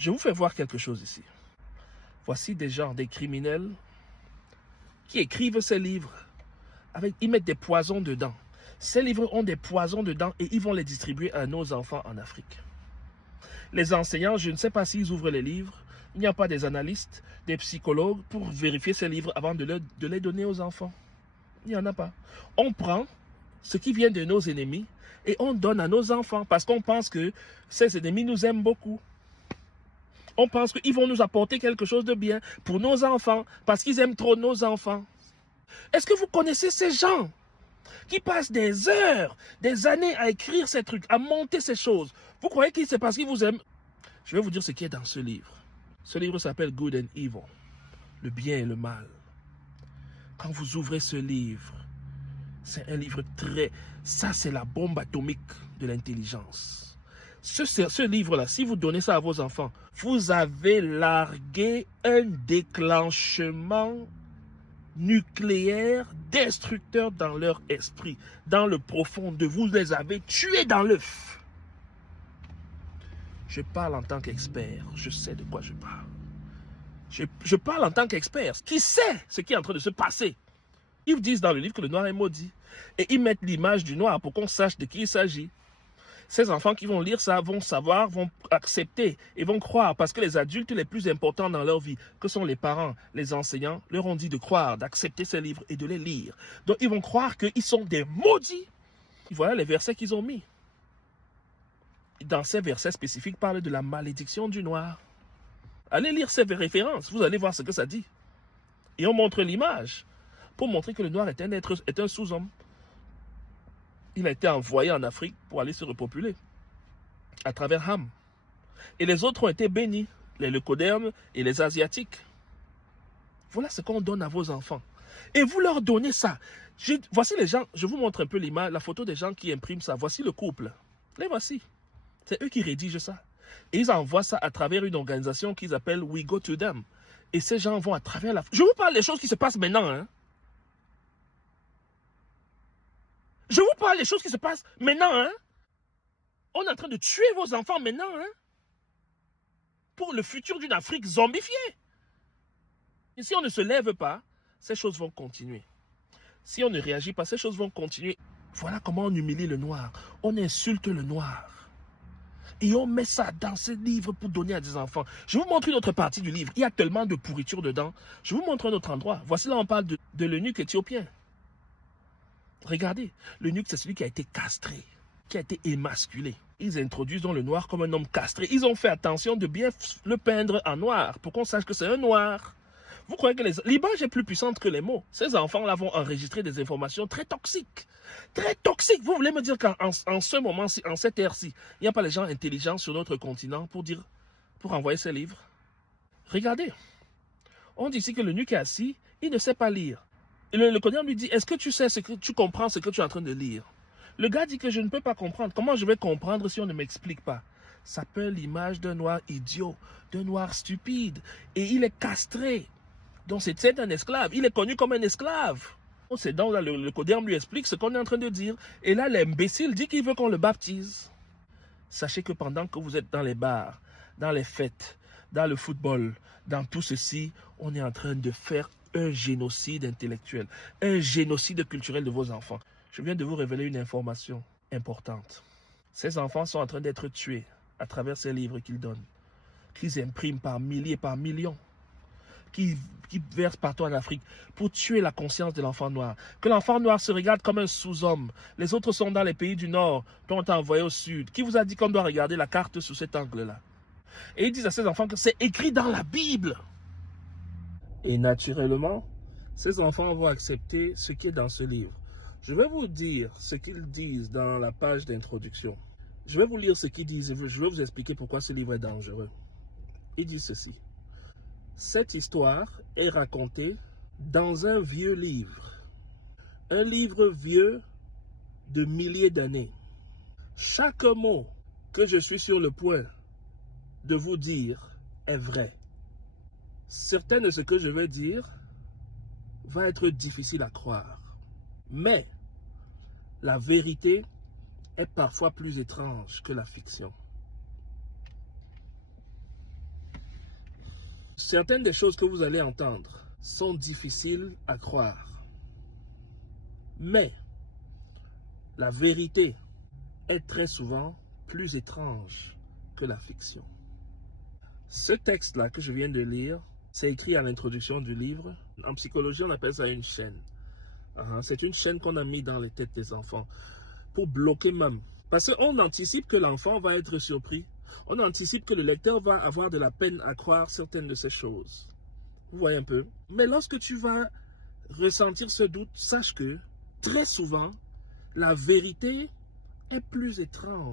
Je vous fais voir quelque chose ici. Voici des gens, des criminels, qui écrivent ces livres. Ils mettent des poisons dedans. Ces livres ont des poisons dedans et ils vont les distribuer à nos enfants en Afrique. Les enseignants, je ne sais pas s'ils ouvrent les livres. Il n'y a pas des analystes, des psychologues pour vérifier ces livres avant de les donner aux enfants. Il n'y en a pas. On prend ce qui vient de nos ennemis et on donne à nos enfants parce qu'on pense que ces ennemis nous aiment beaucoup. On pense qu'ils vont nous apporter quelque chose de bien pour nos enfants parce qu'ils aiment trop nos enfants. Est-ce que vous connaissez ces gens qui passent des heures, des années à écrire ces trucs, à monter ces choses? Vous croyez que c'est parce qu'ils vous aiment? Je vais vous dire ce qui est dans ce livre. Ce livre s'appelle Good and Evil, le bien et le mal. Quand vous ouvrez ce livre, c'est un livre très... Ça, c'est la bombe atomique de l'intelligence. Ce livre-là, si vous donnez ça à vos enfants, vous avez largué un déclenchement nucléaire destructeur dans leur esprit, dans le profond de vous, les avez tués dans l'œuf. Je parle en tant qu'expert, je sais de quoi je parle. Je parle en tant qu'expert, qui sait ce qui est en train de se passer. Ils disent dans le livre que le noir est maudit. Et ils mettent l'image du noir pour qu'on sache de qui il s'agit. Ces enfants qui vont lire ça vont savoir, vont accepter et vont croire parce que les adultes les plus importants dans leur vie, que sont les parents, les enseignants, leur ont dit de croire, d'accepter ces livres et de les lire. Donc ils vont croire qu'ils sont des maudits. Et voilà les versets qu'ils ont mis. Dans ces versets spécifiques, parlent de la malédiction du noir. Allez lire ces références, vous allez voir ce que ça dit. Et on montre l'image pour montrer que le noir est un sous-homme. Il a été envoyé en Afrique pour aller se repopuler à travers Ham. Et les autres ont été bénis, les leucodermes et les asiatiques. Voilà ce qu'on donne à vos enfants. Et vous leur donnez ça. Voici les gens, je vous montre un peu l'image, la photo des gens qui impriment ça. Voici le couple. Les voici. C'est eux qui rédigent ça. Et ils envoient ça à travers une organisation qu'ils appellent We Go To Them. Et ces gens vont à travers la... Je vous parle des choses qui se passent maintenant. Hein. Je vous parle des choses qui se passent maintenant. Hein. On est en train de tuer vos enfants maintenant. Hein. Pour le futur d'une Afrique zombifiée. Et si on ne se lève pas, ces choses vont continuer. Si on ne réagit pas, ces choses vont continuer. Voilà comment on humilie le noir. On insulte le noir. Et on met ça dans ce livre pour donner à des enfants. Je vous montre une autre partie du livre. Il y a tellement de pourriture dedans. Je vous montre un autre endroit. Voici là, on parle de l'eunuque éthiopien. Regardez, l'eunuque, c'est celui qui a été castré, qui a été émasculé. Ils introduisent dans le noir comme un homme castré. Ils ont fait attention de bien le peindre en noir pour qu'on sache que c'est un noir. Vous croyez que l'image est plus puissante que les mots? Ces enfants-là vont enregistrer des informations très toxiques. Très toxiques. Vous voulez me dire qu'en ce moment-ci, en cette ère-ci, il n'y a pas les gens intelligents sur notre continent pour envoyer ces livres? Regardez. On dit ici que l'eunuque est assis, il ne sait pas lire. Et le Coran lui dit, est-ce que tu comprends ce que tu es en train de lire? Le gars dit que je ne peux pas comprendre. Comment je vais comprendre si on ne m'explique pas? Ça peut l'image d'un noir idiot, d'un noir stupide. Et il est castré. Donc c'est un esclave. Il est connu comme un esclave. C'est donc là le Coran lui explique ce qu'on est en train de dire. Et là, l'imbécile dit qu'il veut qu'on le baptise. Sachez que pendant que vous êtes dans les bars, dans les fêtes, dans le football, dans tout ceci, on est en train de faire un génocide intellectuel, un génocide culturel de vos enfants. Je viens de vous révéler une information importante. Ces enfants sont en train d'être tués à travers ces livres qu'ils donnent, qu'ils impriment par milliers, par millions, qui versent partout en Afrique pour tuer la conscience de l'enfant noir. Que l'enfant noir se regarde comme un sous-homme. Les autres sont dans les pays du Nord, dont on t'a envoyé au Sud. Qui vous a dit qu'on doit regarder la carte sous cet angle-là? Et ils disent à ces enfants que c'est écrit dans la Bible. Et naturellement, ces enfants vont accepter ce qui est dans ce livre. Je vais vous dire ce qu'ils disent dans la page d'introduction. Je vais vous lire ce qu'ils disent et je vais vous expliquer pourquoi ce livre est dangereux. Ils disent ceci. Cette histoire est racontée dans un vieux livre. Un livre vieux de milliers d'années. Chaque mot que je suis sur le point de vous dire est vrai. Certains de ce que je vais dire va être difficile à croire. Mais la vérité est parfois plus étrange que la fiction. Certaines des choses que vous allez entendre sont difficiles à croire. Mais la vérité est très souvent plus étrange que la fiction. Ce texte-là que je viens de lire, c'est écrit à l'introduction du livre. En psychologie, on appelle ça une chaîne. C'est une chaîne qu'on a mis dans les têtes des enfants pour bloquer même. Parce qu'on anticipe que l'enfant va être surpris. On anticipe que le lecteur va avoir de la peine à croire certaines de ces choses. Vous voyez un peu? Mais lorsque tu vas ressentir ce doute, sache que très souvent, la vérité est plus étrange.